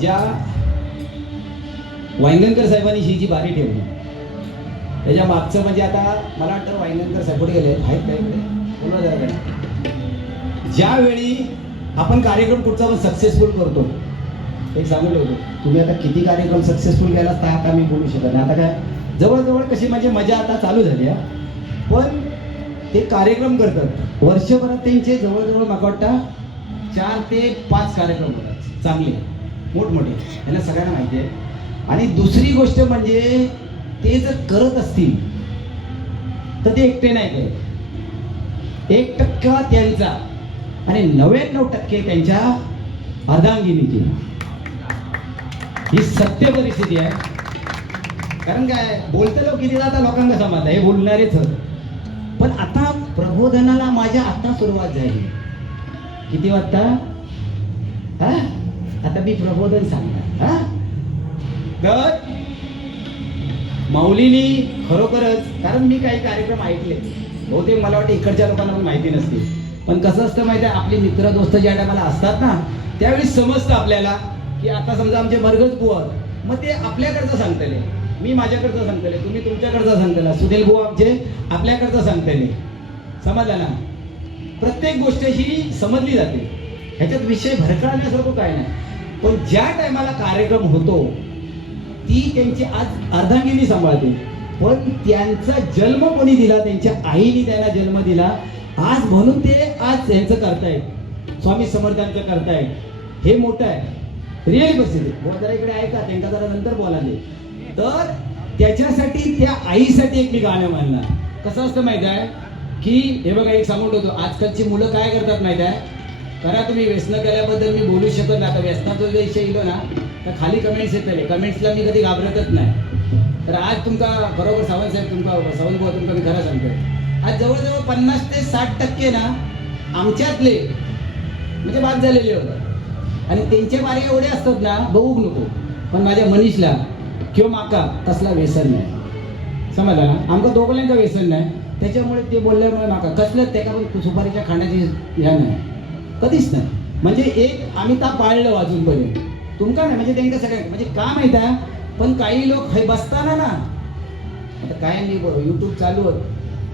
ज्या वांगणकर साहेबांनी ही जी बारी ठेवली त्याच्या मागचं म्हणजे आता मला वाटतं वांगणकर साहेब कुठे गेले? आहेत काय इकडे? जरा ज्यावेळी आपण कार्यक्रम कुठचा पण सक्सेसफुल करतो एक सांगू ठेवतो तुम्ही आता किती कार्यक्रम सक्सेसफुल केला तर आता मी बोलू शकत नाही. आता काय जवळजवळ कशी माझी मजा आता चालू झाली आहे पण ते कार्यक्रम करतात. वर्षभरात त्यांचे जवळजवळ मला वाटतं चार ते पाच कार्यक्रम होतात चांगले. मोठमोठे यांना सगळ्यांना माहिती आहे आणि दुसरी गोष्ट म्हणजे ते जर करत असतील तर ते एकटे नाही करत. एक टक्का त्यांचा आणि नव्याण्णव टक्के त्यांच्या अर्धांगिनीची ही सत्य परिस्थिती आहे. कारण काय बोलतं लोक किती आता लोकांना समजलं हे बोलणारेच पण आता प्रबोधनाला माझ्या आता सुरुवात झाली. किती वाजता? हा? आता मी प्रबोधन सांगणार. हा? तर माऊलीनी खरोखरच कारण मी काही कार्यक्रम ऐकले. बहुतेक मला वाटतं इकडच्या लोकांना पण माहिती नसते पण कसं असतं माहिती आहे आपले मित्र दोस्त ज्या टायमाला असतात ना त्यावेळी समजतं आपल्याला की आता समजा आमचे मरगज बुवा मग ते आपल्याकडचं सांगतले. मी माझ्याकडचं सांगतले तुम्ही तुमच्याकडचं सांगतला. सुधील बुवा आमचे आपल्याकडचं सांगतले. समजलं ना? प्रत्येक गोष्ट ही समजली जाते. ह्याच्यात विषय भरकळण्यासारखं काय नाही. पण ज्या टायमाला कार्यक्रम होतो ती त्यांची आज अर्धांगिनी सांभाळते पण त्यांचा जन्म कोणी दिला त्यांच्या आईने त्यांना जन्म दिला आज म्हणून ते आज यांचं करतायत. स्वामी समर्थांचं करतायत. हे मोठं आहे. रिअल परिस्थिती. बुवा जरा इकडे ऐका त्यांना जरा नंतर बोला दे तर त्याच्यासाठी त्या आईसाठी एक मी गाणं म्हणणार. कसं असतं माहीत आहे? की हे बघा एक सांगून ठेवतो. आजकालची मुलं काय करतात माहीत आहे? करा तुम्ही व्यसन केल्याबद्दल मी बोलू शकत नाही. आता व्यसनाचा जर विषय येलो ना तर खाली कमेंट्स येतले कमेंट्सला मी कधी घाबरतच नाही. तर आज तुमका बरोबर सावंत साहेब तुमका सावंत भाऊ तुमका मी खरं सांगतो आज जवळजवळ पन्नास ते साठ टक्के ना आमच्यातले म्हणजे बाद झालेले होते. आणि त्यांचे मार्ग एवढे असतात ना बघूक नको. पण माझ्या मनीषला किंवा माका तसला व्यसन नाही. समजला ना? आमका दोघांचा व्यसन नाही. त्याच्यामुळे ते बोलल्यामुळे माका कसलं त्याका पण सुपारीच्या खाण्याची ह्या नाही. कधीच नाही. म्हणजे एक आम्ही ता पाळलो अजूनपर्यंत. तुमका नाही म्हणजे त्यांच्या सगळं म्हणजे का माहीत आहे? पण काही लोक हे बसताना ना आता काय मी युट्यूब चालू होत.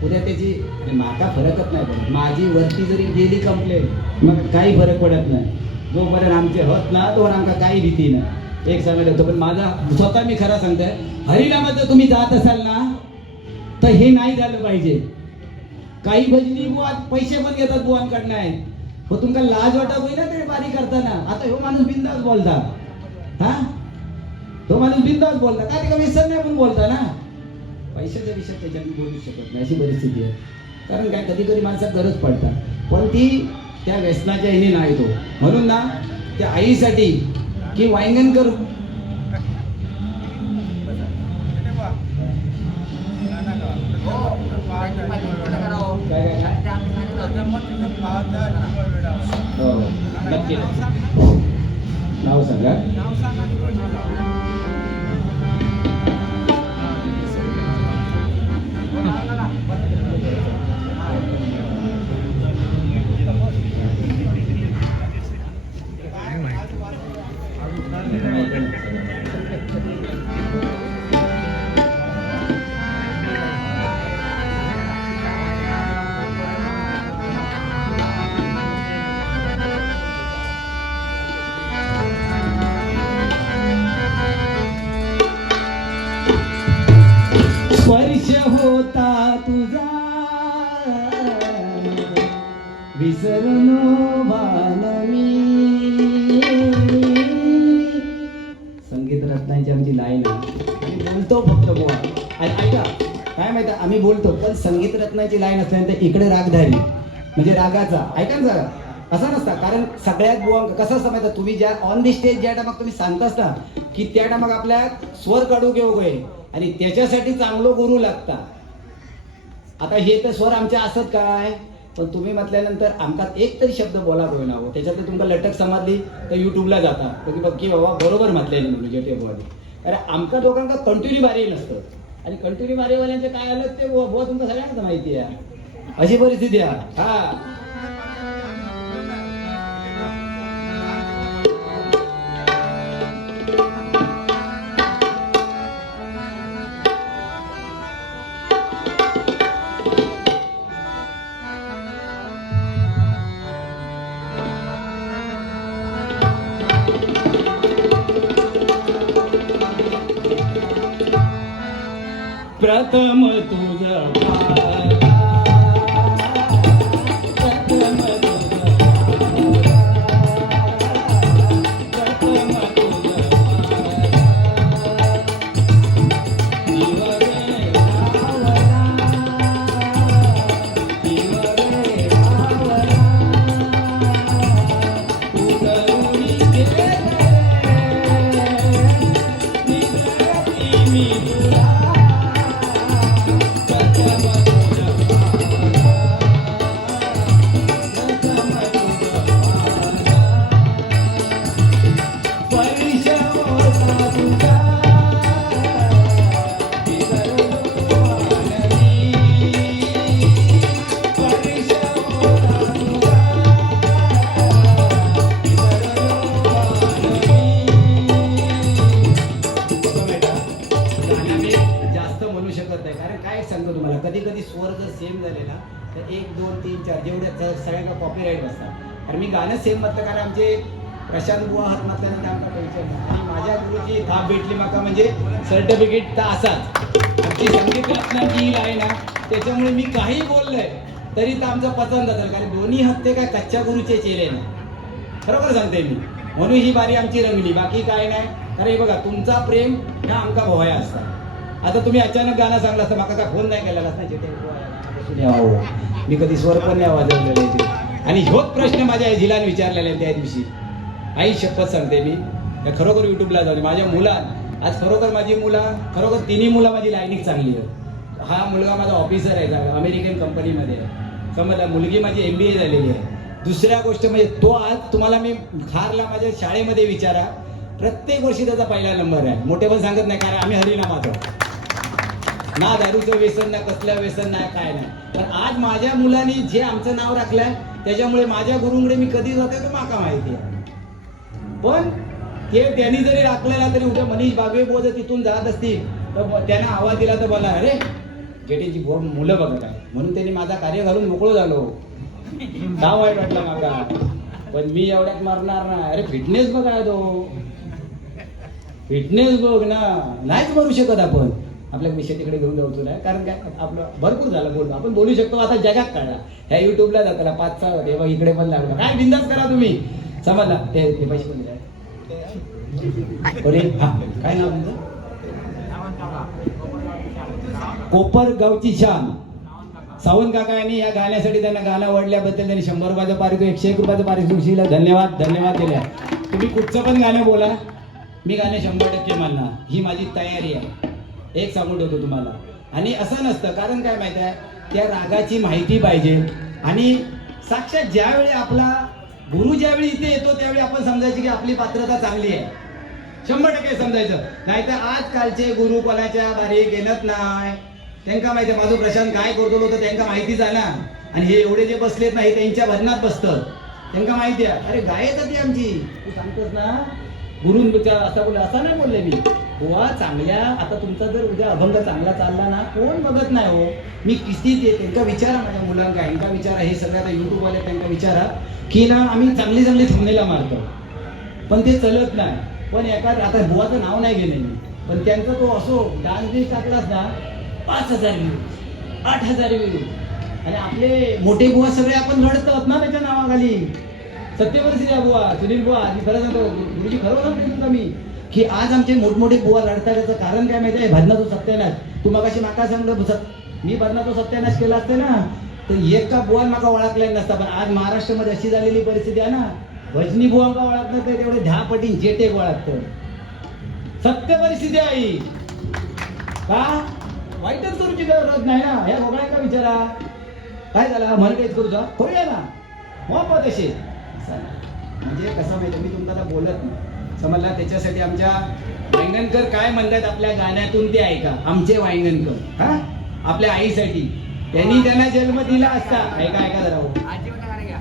उद्या त्याची आणि माका फरकच नाही पडत. माझी वरती जरी गेली कंप्लेंट मग काही फरक पडत नाही. जोपर्यंत आमचे होत ना तोवर आमका काही भीती नाही. एक सांगत होतो पण माझा स्वतः मी खरा सांगतोय हरिनामात जर तुम्ही जात असाल ना तर हे नाही झालं पाहिजे. काही भजनी बुवा पैसे पण घेतात बुवांकडनं. आहे हो तुमका लाज वाटत होई ना ते बारी करताना. आता ह्यो माणूस बिंदास बोलता. हा? तो माणूस बिंदास बोलता. काय ते व्यसन नाही पण बोलता ना? पैशाचा विषय त्याच्यात मी बोलू शकत नाही. अशी परिस्थिती आहे. कारण काय कधी कधी माणसात गरज पडतात पण ती त्या व्यसनाच्या हिने नाही तो. म्हणून ना त्या आईसाठी की वांगणकर काय काय काय हो. नक्की. हो. नाव सांगा. होता तुझा. विसरनो बालमी संगीत रत्नांची आमची लाईन आहे. आम्ही बोलतो फक्त बुवा. ऐका. काय माहिती आम्ही बोलतो पण संगीत रत्नाची लाईन असल्यानंतर इकडे रागधारी म्हणजे रागाचा. ऐका ना जरा. असं नसता. कारण सगळ्यात बुवा कसं असतं माहिती तुम्ही ज्या ऑन दी स्टेज ज्या टायमाक तुम्ही सांगतास ना की त्या टायमाक आपल्या स्वर काढू घेऊ गये आणि त्याच्यासाठी चांगलं गुरु लागता आता हे तर स्वर आमचे असत काय? पण तुम्ही म्हटल्यानंतर आमका एक तरी शब्द बोला होय ना हो त्याच्यात तुमका लटक समजली तर युट्यूबला जाता की बघ की बाबा बरोबर म्हटलेलं म्हणून जे ते बोला अरे आमका दोघांका कंटिन्यू बारी नसतं. आणि कंटिन्यू बारीवाल्यांचे काय आलं ते बुवा तुमचं सगळ्यांना माहिती आहे. अशी परिस्थिती आहे. हा. प्रथम तुझ ज- सगळ्यांना कॉपीराईट बसतात आणि मी गाणं सेम म्हटलं कारण आमचे प्रशांत बुवा हात म्हटलं ना आमका पैसे आणि माझ्या गुरुची थाप भेटली माका म्हणजे सर्टिफिकेट तर असाच. आमची संगीत रत्नाची ही लाईन ना त्याच्यामुळे मी काही बोललंय तरी तर आमचं पसंत जातं. कारण दोन्ही हत्ते काय कच्च्या गुरुचे चेले ना. खरोखर सांगते मी. म्हणून ही बारी आमची रंगली. बाकी काय नाही. कारण हे बघा तुमचा प्रेम हा आमका भोया असता. आता तुम्ही अचानक गाणं सांगलं असतं माका काय फोन नाही केलेला असता हो. मी कधी स्वर पण नाही वाजवलेला आणि ह्योच प्रश्न माझ्या आजीला विचारलेला आहे त्या दिवशी. आई शपथ सांगते मी. खरोखर युट्यूबला जाऊन माझ्या मुला आज खरोखर माझी मुलं खरोखर तिन्ही मुलं माझी लायनिक चांगली आहे. हा मुलगा माझा ऑफिसर आहे अमेरिकन कंपनीमध्ये आहे. समजला? मुलगी माझी एम बी ए झालेली आहे. दुसऱ्या गोष्ट म्हणजे तो आज तुम्हाला मी खारला माझ्या शाळेमध्ये विचारा. प्रत्येक वर्षी त्याचा पहिला नंबर आहे. मोठे पण सांगत नाही कारण आम्ही हरिनामाचं ना दारूचं व्यसन ना कसलं व्यसन नाही काय नाही. पण आज माझ्या मुलांनी जे आमचं नाव राखलंय त्याच्यामुळे माझ्या गुरुंकडे मी कधी जाते तर माका माहिती आहे. पण ते त्यांनी जरी राखलेला तरी उद्या मनीष बागवे बोध तिथून जात असतील तर त्यांना आवाज दिला तर बोला अरे जेटीची भोर मुलं बघत आहे. म्हणून त्यांनी माझा कार्य घालून मोकळो झालो. का वाईट वाटलं माका. पण मी एवढ्यात मारणार ना अरे फिटनेस बघाय तो. फिटनेस बघ ना. नाहीच बोलू शकत आपण. आपल्या विषय तिकडे घेऊन जाऊ तुला. कारण काय? आपलं भरपूर झालं बोलतो आपण बोलू शकतो आता जगात काढा. ह्या युट्यूबला जाताना पाच सहा होते बघ इकडे पण लागलं काय बिंदास करा तुम्ही? समजला? ते पैसे पण दिले अरे हा. काय नाव तुमचं? कोपरगावची शान. सावंत काका यांनी या गाण्यासाठी त्यांना गाणं आवडल्याबद्दल त्यांनी शंभर रुपयाचं पारितोषिक एकशे एक रुपयाचं पारितोषिकला धन्यवाद धन्यवाद दिल्या तुम्ही कुठचं पण गाणं बोला. मी गाणं शंभर टक्के मानणार. ही माझी तयारी आहे. एक सांगून ठेवतो तुम्हाला. आणि असं नसतं कारण काय माहिती आहे? त्या रागाची माहिती पाहिजे. आणि साक्षात ज्यावेळी आपला गुरु ज्यावेळी इथे येतो त्यावेळी आपण समजायची की आपली पात्रता चांगली आहे. शंभर टक्के समजायचं. नाहीतर आजकालचे गुरु कोणाच्या बारीक येणत नाही. त्यांका माहिती आहे माझं प्रशांत काय करतो तर त्यांका माहितीच आहे ना आणि हे एवढे जे बसलेत नाही त्यांच्या भजनात बसतं. त्यांका माहिती आहे अरे गायच ती आमची. तू सांगतोस ना गुरुंचा असा बोल असा नाही बोलले मी. बुवा चांगल्या आता तुमचा जर उद्या अभंग चांगला चालला ना कोण बघत नाही हो. मी किती ते त्यांचा विचारा माझ्या मुलांका ह्यांका विचारा हे सगळं आता युट्यूबवाले त्यांका विचारा की ना आम्ही चांगली चांगली थंबनेला मारतो पण ते चलत नाही. पण एका आता बुवाचं नाव नाही घेणे मी. पण त्यांचा तो असो डान्स बी टाकलाच ना पाच हजार व्ह्यू आठ हजार व्ह्यू. आणि आपले मोठे बुवा सगळे आपण रडतो ना त्याच्या नावाखाली. सत्यवर्षी द्या बुवा सुनील बुवा मी खरं सांगतो गुरुजी खरं सांगतो तुमचा मी की आज आमचे मोठमोठे बुवा लढतात याचं कारण काय माहिती आहे? भजनाचा सत्यानाश. तू मगाशी माका सांगलं सत- मी भजनाचो सत्यानाश केला असते ना तर एक का बुवा माका ओळखला नसता पण आज महाराष्ट्रामध्ये अशी झालेली परिस्थिती आहे ना भजनी बुवांका ओळखलं तर तेवढे दहा पटीन जेटे ओळखत सत्य परिस्थिती आहे का? वाईटच करूची गरज नाही ना? ह्या घोगळ्या का विचारा काय झाला? म्हणतेच करूचा करूया ना हो पण तसे म्हणजे कसं माहिती मी तुम्हाला बोलत नाही. समजला? त्याच्यासाठी आमच्या वांगणकर काय म्हणतात आपल्या गाण्यातून ते ऐका. आमचे वांगणकर हा? आपल्या आईसाठी. त्यांनी त्यांना जन्म दिला असता. ऐका ऐका जरा हो.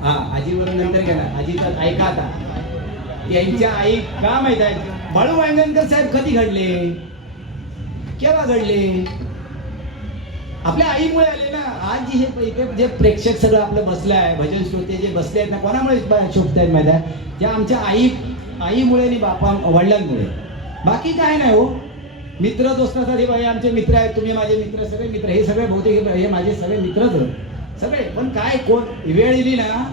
हा. आजीवरून नंतर गेला आजी तर ऐका आता. त्यांच्या आई का माहीत आहे बाळू वांगणकर साहेब कधी घडले? केव्हा घडले? आपल्या आईमुळे आले ना आज जे हे इथे जे प्रेक्षक सगळं आपलं बसलं आहे भजन श्रोते जे बसले आहेत ना कोणामुळे शोभत आहेत माहिती आहे? त्या आमच्या आई आईमुळे आणि बापा वडिलांमुळे. बाकी काय नाही हो. मित्र दोस्तासाठी भाई आमचे मित्र आहेत तुम्ही माझे मित्र सगळे मित्र हे सगळे बहुतेक हे माझे सगळे मित्रच सगळे पण काय कोण? वेळ येली ना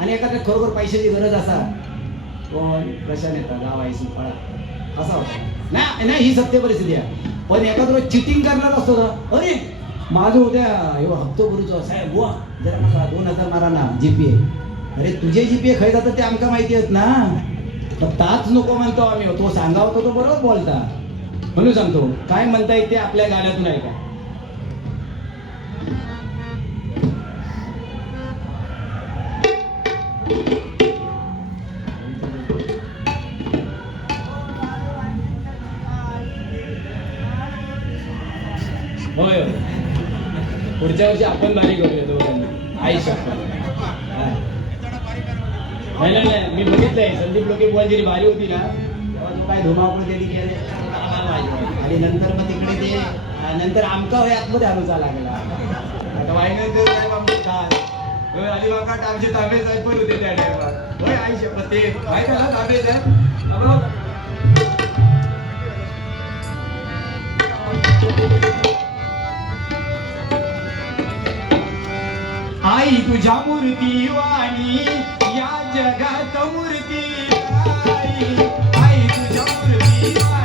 आणि एखाद्या खरोखर पैशाची गरज असा. कोण? प्रशांत येतात गाव फळा असा होता. नाही नाही ही सत्य परिस्थिती आहे. पण एखादं चिटिंग करणार असतो ना अरे माझं उद्या एवढा हप्तो भरूचो साहेब बुवा जरा मला दोन हजार मारा ना जीपीए अरे तुझे जीपीए खाय जातात ते आमका माहिती आहेत ना. तर ताच नको म्हणतो आम्ही. तो सांगावं होतो तो बरोबर बोलता. म्हणून सांगतो काय म्हणता येते आपल्या गाण्यातून ऐका. पुढच्या वर्षी आपण बारी करूया दोघांनी. आयुष्य नाही नाही नाही मी बघितलंय. संदीप लोके बुवांची बारी होती ना. तेव्हा तो काय धुमाकूळ त्यांनी केले आणि नंतर मग तिकडे ते नंतर आमका होय आतमध्ये आणूचा लागला. आता वाईनंतर साहेब आमचे काय होय अलिबागात आमचे तांबे साहेब पण होते त्या टायमात होय आई शपथ ते माहिती ना तांबे साहेब आई तुझ्या मूर्ती वाणी या जगात मूर्ती आई आई तुझ्या मूर्ती वाणी.